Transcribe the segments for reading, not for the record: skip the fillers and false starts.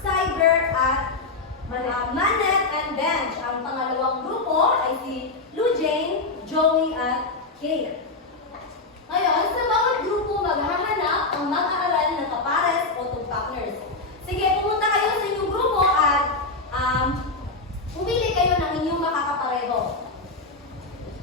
Cyber at Manet and Bench. Ang pangalawang grupo ay si Lou Jane, Joey at Kate. Ngayon, sa bawat grupo maghahanap ang mag-aaral ng kapares o partners. Sige, pumunta kayo sa inyong grupo at pumili kayo ng inyong makakapareho.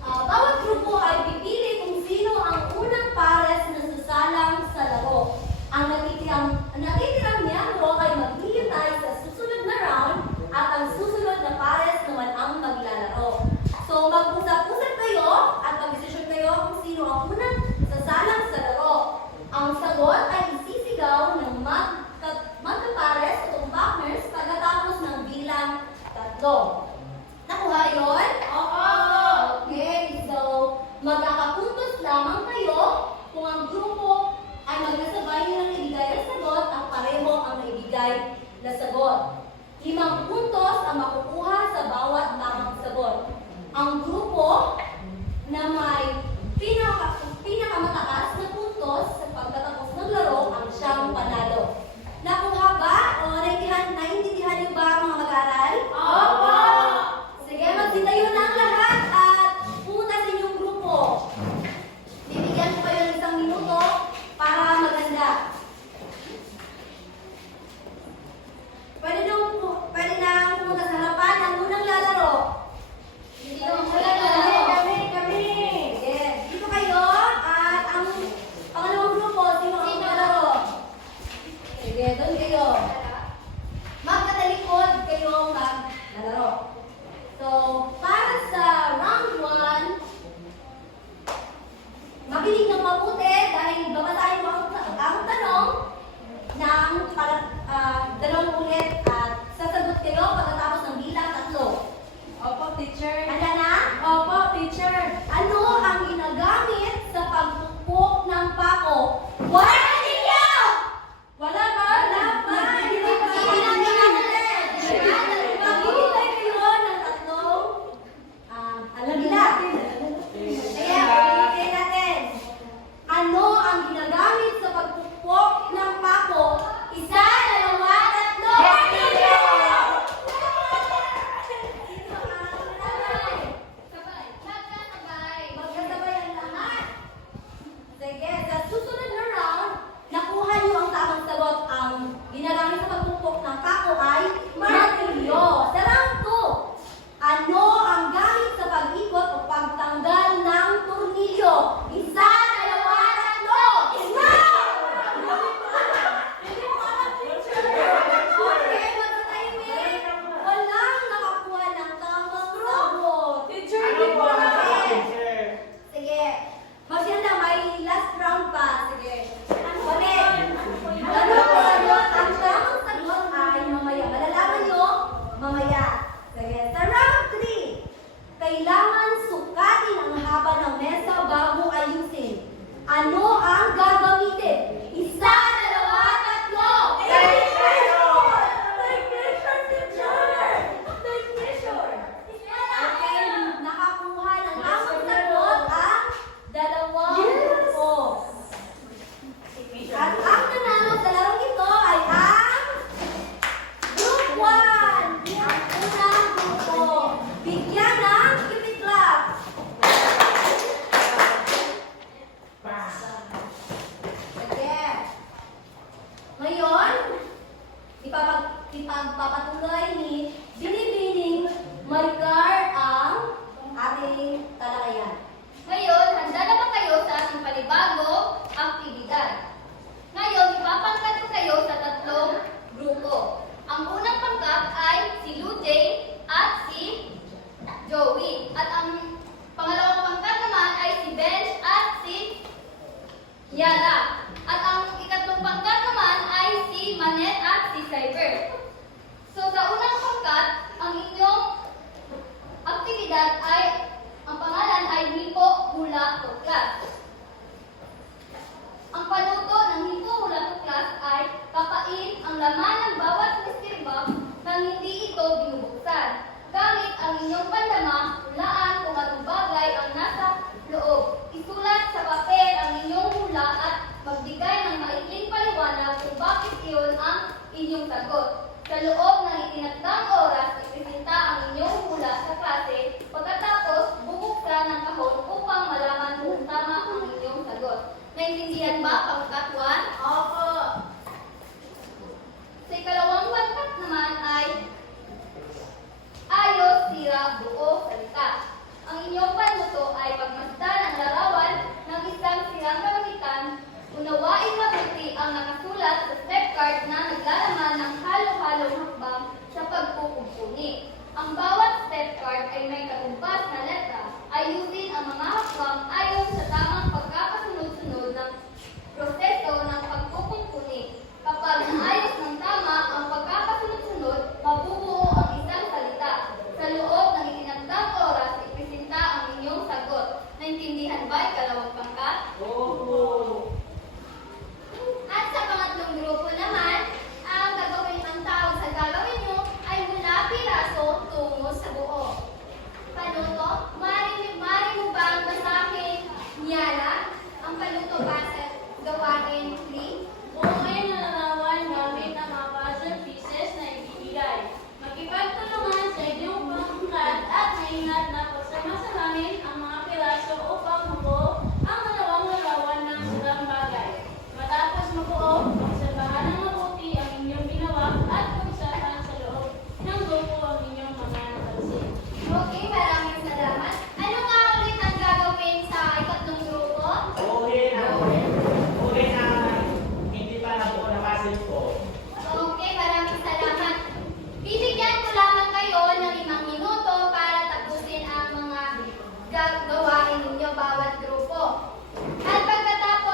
Bawat grupo ay pipili kung sino ang unang pares na sasalang sa laro. Ang natitirang miyembro ay maghihintay sa susunod na round at ang susunod na pares naman ang maglalaro. So mag-usap-usap kayo at mag-desisyon kayo kung sino ang unang sasalang sa laro. Ang sagot ay isisigaw ng magkapares o partners pagkatapos ng bilang 3. Nakuha yun? Oo! Okay, so magkakapuntos lamang kayo kung ang grupo ay magkasabay nilang ibigay na sagot at pareho ang naibigay na sagot. 5 puntos ang makukuha sa bawat tamang sagot. Ang grupo na may pinakamataas na puntos sa pagtatapos ng laro ang siyang panalo. Nakuha ba? O naintindihan niyo ba mga mag-aaral? Opo! Sige, magsitayo na ang lahat at pumunta sa inyong grupo. Bibigyan ko kayo ng 1 minuto para maganda. Pwede na pumunta sa harapan ang unang lalaro. Dito ang unang lalaro. Kami! Yes. Dito kayo at ang pangalawang grupo, sino ang lalaro? Sige, doon kayo. Magkatalikod kayo maglalaro. So, para sa round 1, makinig ng mabuti dahil babasahin mo ang tanong ng dalawang ulit at sasagot kayo pagkatapos ng bilang 3. Opo, teacher. Handa na? Opo, teacher. Ano ang ginagamit sa pagpupok ng pako? Wala ninyo! Wala ba? Wala ba? Hindi pa ginagamit. Maghihintay kayo ng 3. Alam nila. Kaya, ulitin natin. Ano ang ginagamit sa pagpupok ng pako? 1, 2, 3. Magkasabay ang lahat. Sige, sa susunod na round, nakuha niyo ang tamang sagot. Ang ginagamit sa pagpupok ng pako ay martilyo. Sa round 2, ano ang gamit sa pag-ikot o pagtanggal ng tornilyo? 1, 2, 3. Okay, magta-timing. Walang nakakuha ng tamang sagot. Teacher, hindi po alam. Sige. Masyanda, may last round pa. Sige. Balik. Sagot. Ang tamang sagot ay mamaya. Malalaman nyo mamaya. Sige. Sa round 3, kailangan sukatin ang haba ng mesa bago ayusin. Ano ang gagamitin? 1, 2, 3. Okay, nakakuha ng tamang sagot ang 2 grupo. At ang nanalo sa larong ito ay ang Group 1. Ang unang grupo. Bigyan ng kipit clap. Sige. Ngayon, ipagpapatuloy ni Binibining Maricar ang ating talakayan. Ngayon, handa na ba kayo sa ating panibagong aktibidad? Ngayon, ipapangkat ko kayo sa 3 grupo. Ang unang pangkat ay si Lou Jane at si Joey. At ang pangalawang pangkat naman ay si Bench at si Yara. At ang ikatlong pangkat naman ay si Manet at si Cyber. So, sa unang pangkat, ang inyong sa loob ng itinagdang